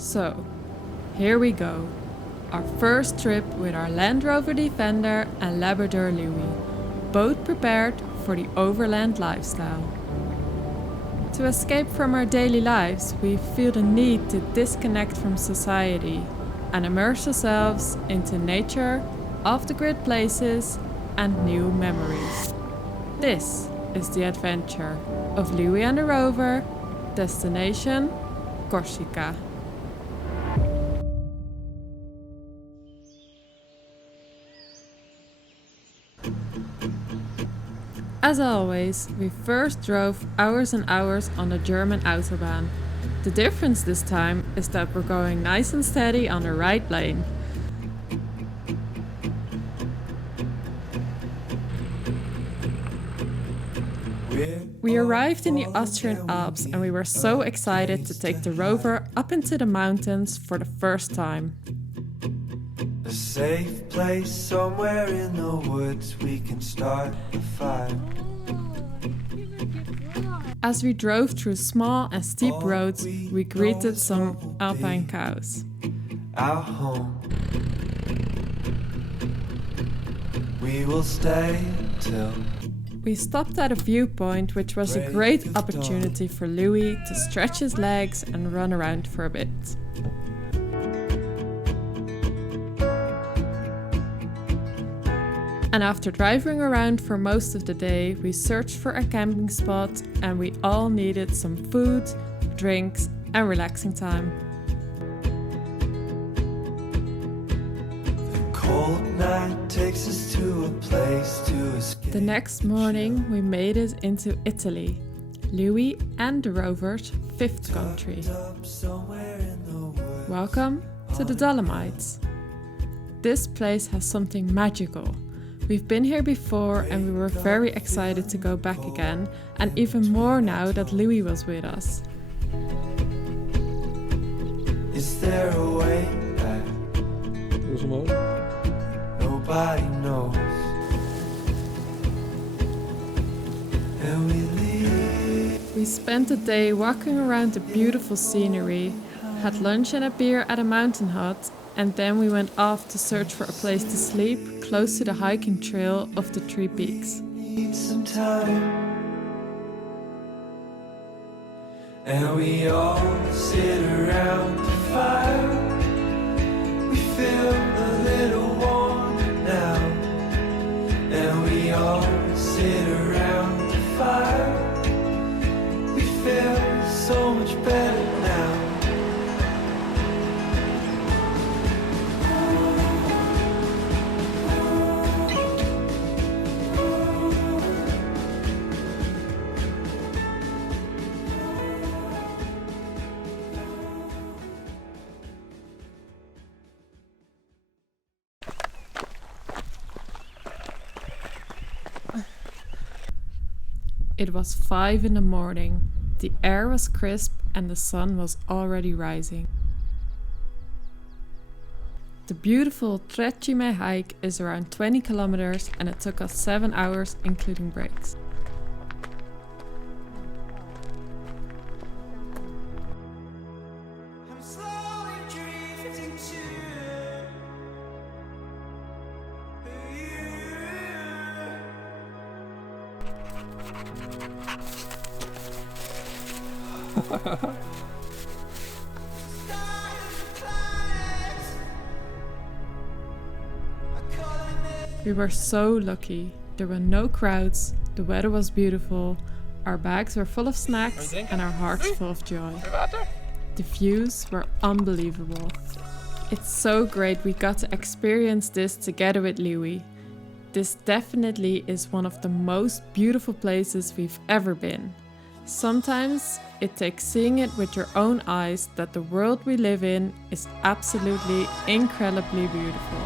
So, here we go. Our first trip with our Land Rover Defender and Labrador Lewie, both prepared for the overland lifestyle. To escape from our daily lives, we feel the need to disconnect from society and immerse ourselves into nature, off-the-grid places, and new memories. This is the adventure of Lewie and the Rover, destination Corsica. As always, we first drove hours and hours on the German Autobahn. The difference this time is that we're going nice and steady on the right lane. We arrived in the Austrian Alps and we were so excited to take the Rover up into the mountains for the first time. A safe place somewhere in the woods we can start a fire. As we drove through small and steep roads, we greeted some alpine cows. Our home. We will stay till we stopped at a viewpoint, which was a great opportunity for Lewie to stretch his legs and run around for a bit. And after driving around for most of the day, we searched for a camping spot and we all needed some food, drinks and relaxing time. the cold night takes us to a place to escape. The next morning we made it into Italy, Lewie and the Rover's fifth country. Up somewhere in the woods. Welcome to the Dolomites. This place has something magical. We've been here before and we were very excited to go back again, and even more now that Lewie was with us. Is there a way back? Nobody knows. And we leave. We spent the day walking around the beautiful scenery, had lunch and a beer at a mountain hut, and then we went off to search for a place to sleep close to the hiking trail of the three peaks. Need some time. And we all sit around the fire. We feel a little warmer now. And we all sit around the fire. We feel so much better now. It was 5 in the morning. The air was crisp and the sun was already rising. The beautiful Tre Cime hike is around 20 kilometers and it took us 7 hours including breaks. I'm slowly drifting to you. We were so lucky. There were no crowds, the weather was beautiful, our bags were full of snacks and our hearts full of joy. The views were unbelievable. It's so great we got to experience this together with Lewie. This definitely is one of the most beautiful places we've ever been. Sometimes it takes seeing it with your own eyes that the world we live in is absolutely incredibly beautiful.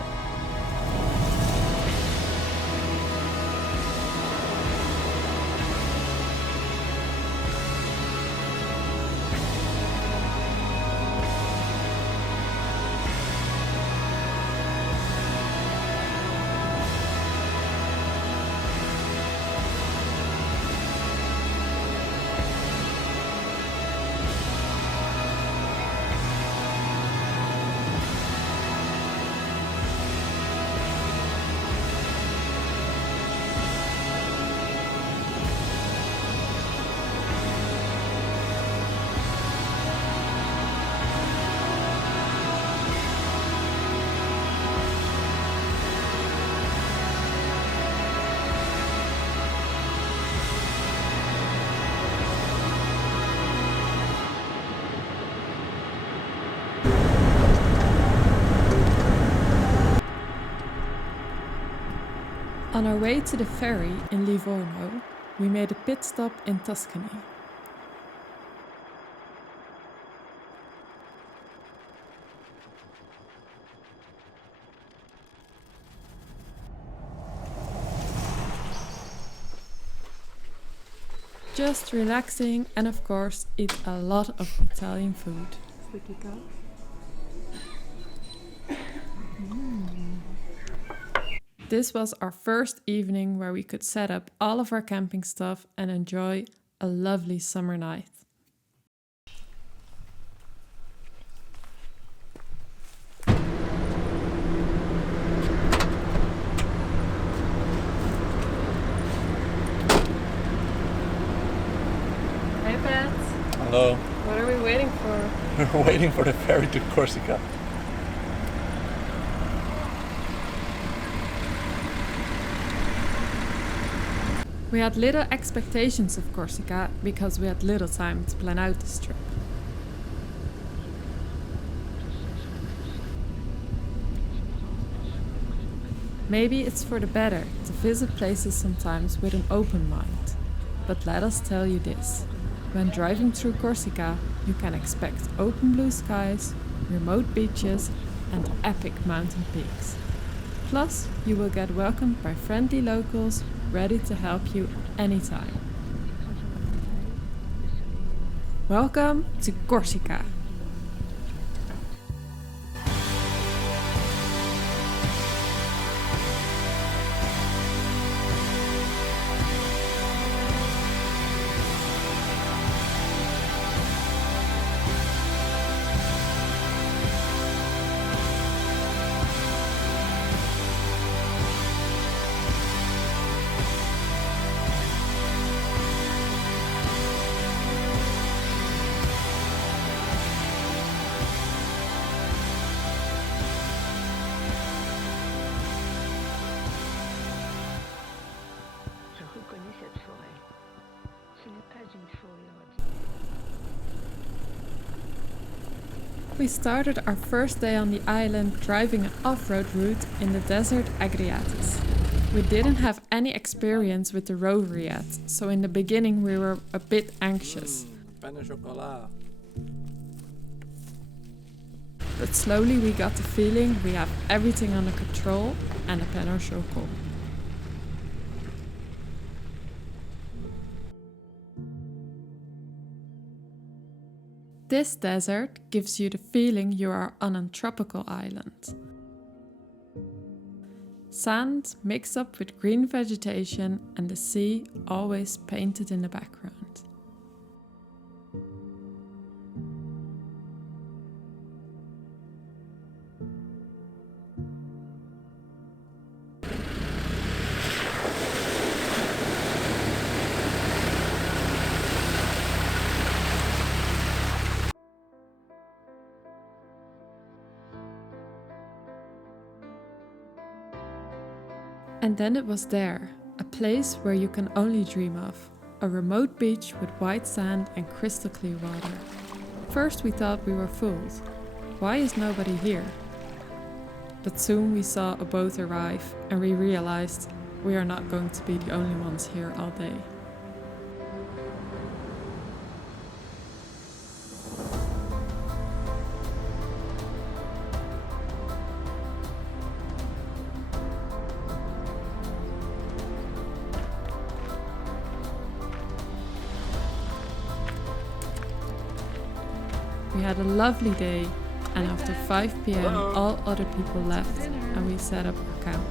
On our way to the ferry in Livorno, we made a pit stop in Tuscany. Just relaxing and of course eat a lot of Italian food. This was our first evening where we could set up all of our camping stuff and enjoy a lovely summer night. Hey Pat, Hello. what are we waiting for? We're waiting for the ferry to Corsica. We had little expectations of Corsica because we had little time to plan out this trip. Maybe it's for the better to visit places sometimes with an open mind. But let us tell you this. When driving through Corsica, you can expect open blue skies, remote beaches and epic mountain peaks. Plus, you will get welcomed by friendly locals ready to help you anytime. Welcome to Corsica! We started our first day on the island driving an off-road route in the desert Adriatis. We didn't have any experience with the rover yet, so in the beginning we were a bit anxious. Pain au chocolat. But slowly we got the feeling we have everything under control and a pain au chocolat. This desert gives you the feeling you are on a tropical island. Sand mixed up with green vegetation and the sea always painted in the background. And then it was there, a place where you can only dream of, a remote beach with white sand and crystal clear water. First we thought we were fooled. Why is nobody here? But soon we saw a boat arrive and we realized we are not going to be the only ones here all day. We had a lovely day, and after 5 p.m. all other people left and we set up our camp.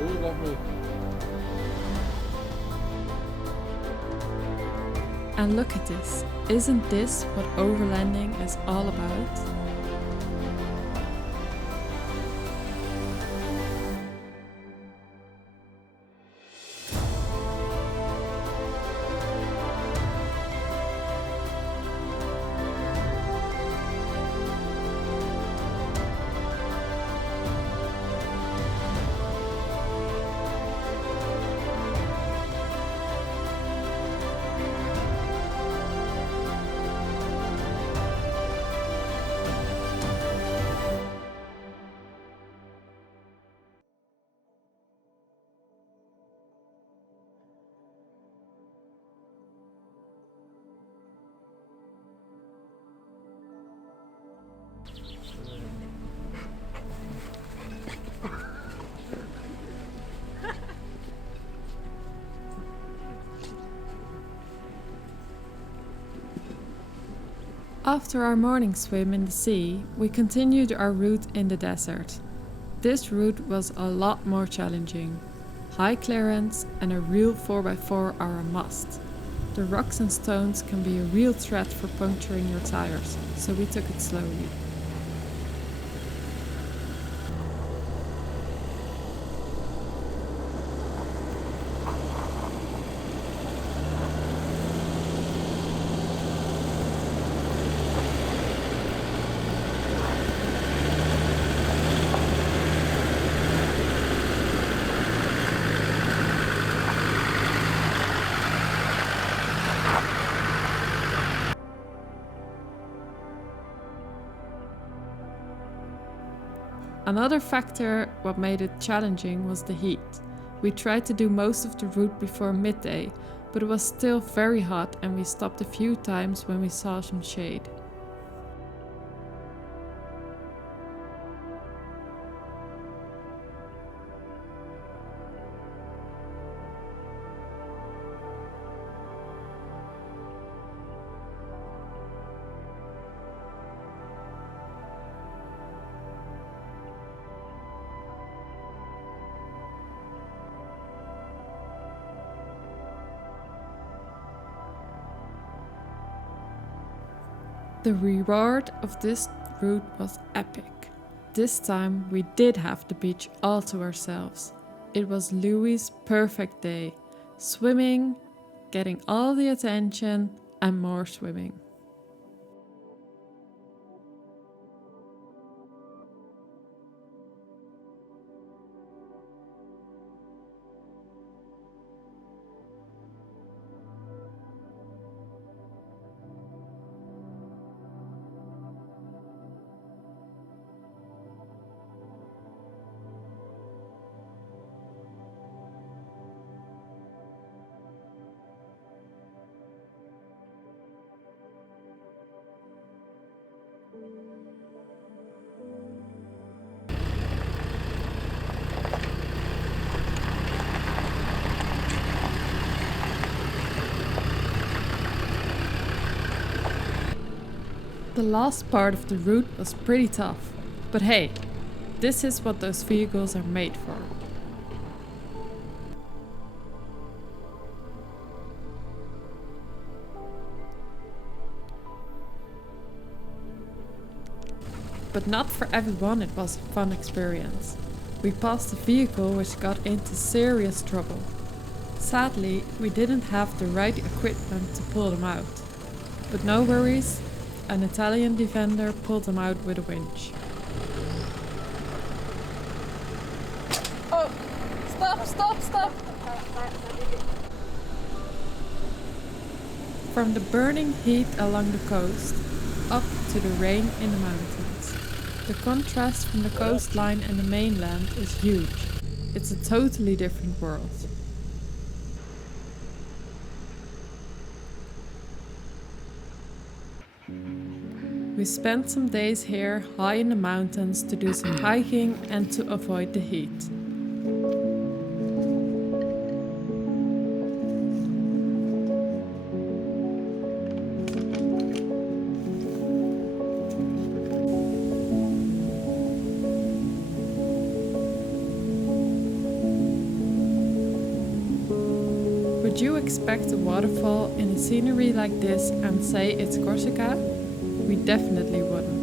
Louis, love me. And look at this, isn't this what overlanding is all about? After our morning swim in the sea, we continued our route in the desert. This route was a lot more challenging. High clearance and a real 4x4 are a must. The rocks and stones can be a real threat for puncturing your tires, so we took it slowly. Another factor what made it challenging was the heat. We tried to do most of the route before midday, but it was still very hot and we stopped a few times when we saw some shade. The reward of this route was epic. This time we did have the beach all to ourselves. It was Louie's perfect day. Swimming, getting all the attention and more swimming. The last part of the route was pretty tough, but hey, this is what those vehicles are made for. But not for everyone it was a fun experience. We passed a vehicle which got into serious trouble. Sadly, we didn't have the right equipment to pull them out. But no worries, an Italian Defender pulled them out with a winch. Oh, stop! From the burning heat along the coast, up to the rain in the mountains. The contrast from the coastline and the mainland is huge. It's a totally different world. We spent some days here high in the mountains to do some hiking and to avoid the heat. Would you expect a waterfall in a scenery like this and say it's Corsica? We definitely wouldn't.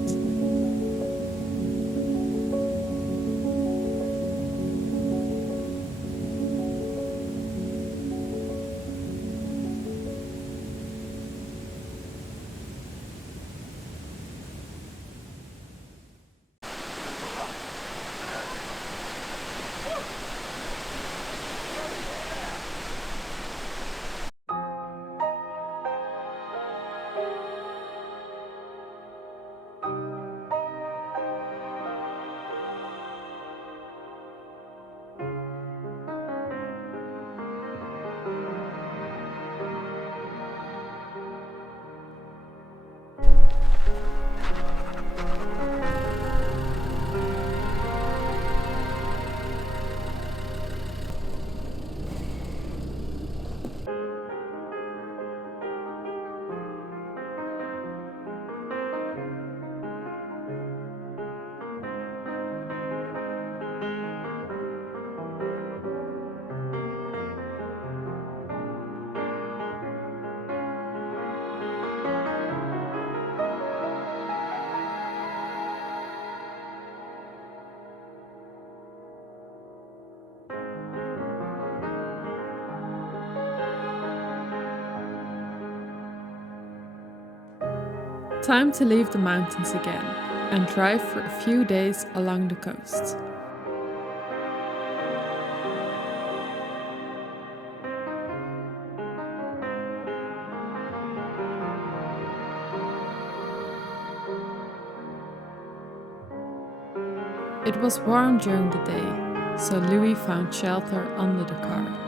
Time to leave the mountains again and drive for a few days along the coast. It was warm during the day, so Louis found shelter under the car.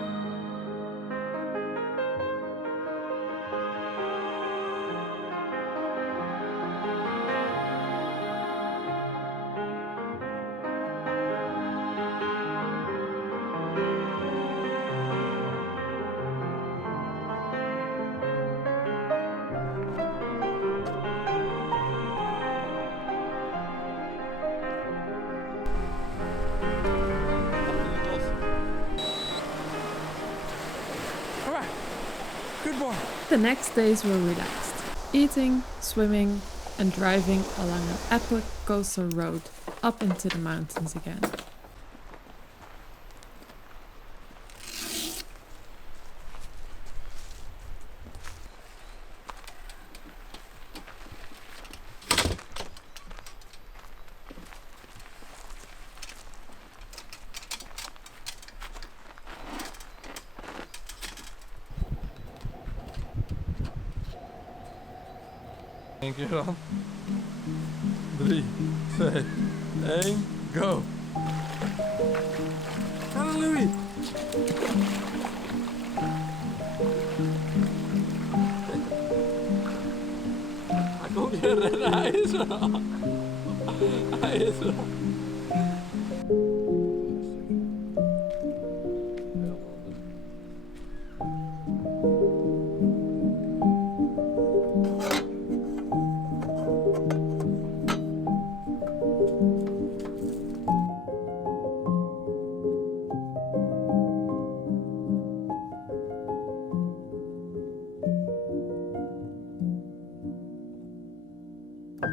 Good boy. The next days were relaxed, eating, swimming and driving along an epic coastal road up into the mountains again. Eén keer dan. 3, 2, 1, go. Hallo Louis. Hij komt hier rennen, hij is er al. Hij is er al.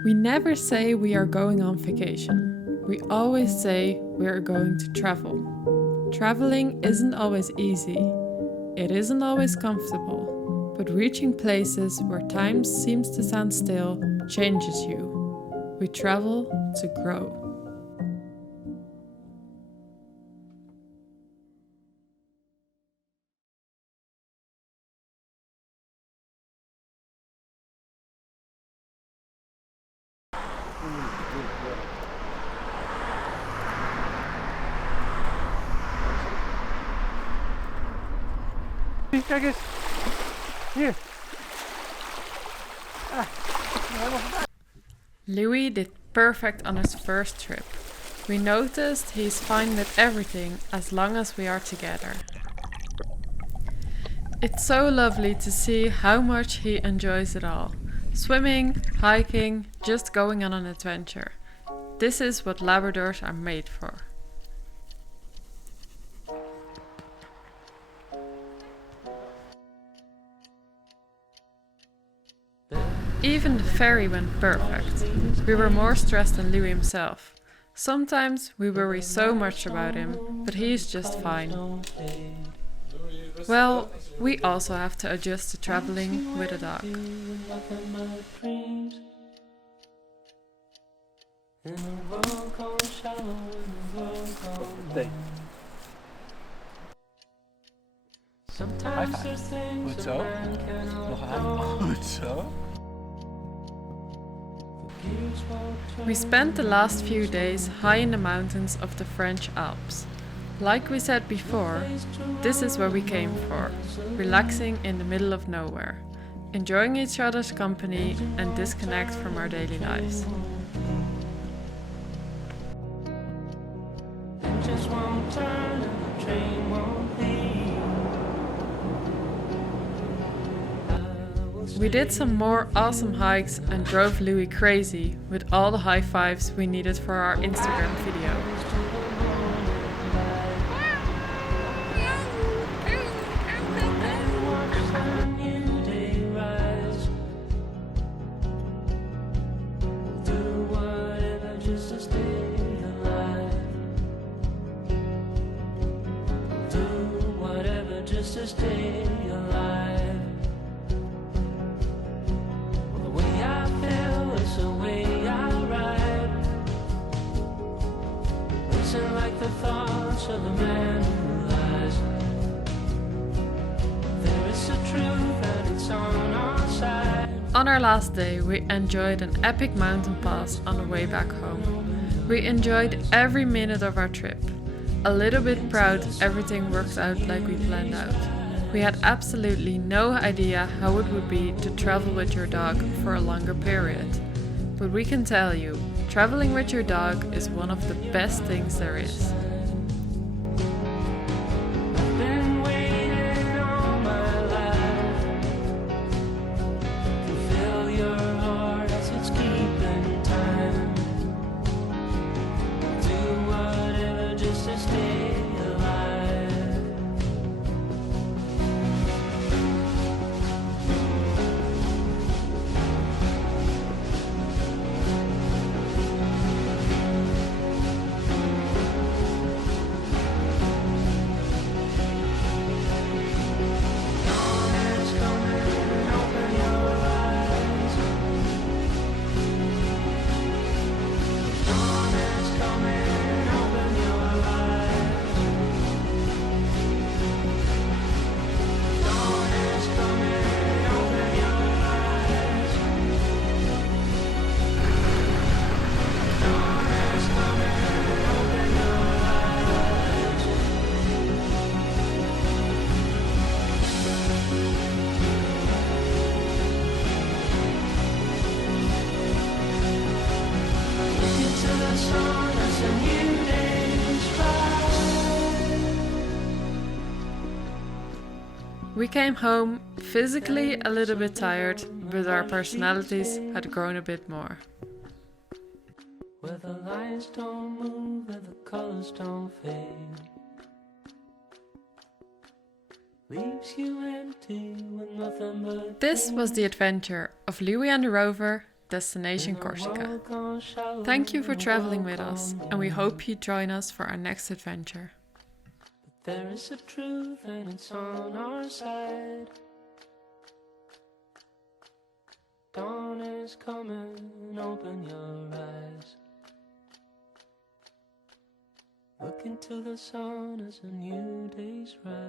We never say we are going on vacation. We always say we are going to travel. Traveling isn't always easy. It isn't always comfortable. But reaching places where time seems to stand still changes you. We travel to grow. Kijk eens. Hier. Louis did perfect on his first trip. We noticed he's fine with everything as long as we are together. It's so lovely to see how much he enjoys it all. Swimming, hiking, just going on an adventure. This is what Labradors are made for. Even the ferry went perfect. We were more stressed than Louis himself. Sometimes we worry so much about him, but he is just fine. Well, we also have to adjust to traveling with a dog. Goed zo. Nog aan. Goed zo. We spent the last few days high in the mountains of the French Alps. Like we said before, this is what we came for, relaxing in the middle of nowhere, enjoying each other's company and disconnect from our daily lives. We did some more awesome hikes and drove Louis crazy with all the high fives we needed for our Instagram video. Just to stay alive. The way I feel Dancing like the thoughts of a man who lies. There is a truth and it's on our side. On our last day, we enjoyed an epic mountain pass on the way back home. We enjoyed every minute of our trip. A little bit proud everything worked out like we planned out. We had absolutely no idea how it would be to travel with your dog for a longer period. But we can tell you, traveling with your dog is one of the best things there is. Been waiting all my life to fill your heart as it's keeping time. Do whatever just to stay alive. We came home physically a little bit tired, but our personalities had grown a bit more. Where the lines don't move and the colors don't fade. Leaves you empty with nothing but This was the adventure of Lewie and the Rover, destination Corsica. Thank you for traveling with us, and we hope you join us for our next adventure. There is a truth and it's on our side. Dawn is coming, open your eyes. Look into the sun as a new day's rise.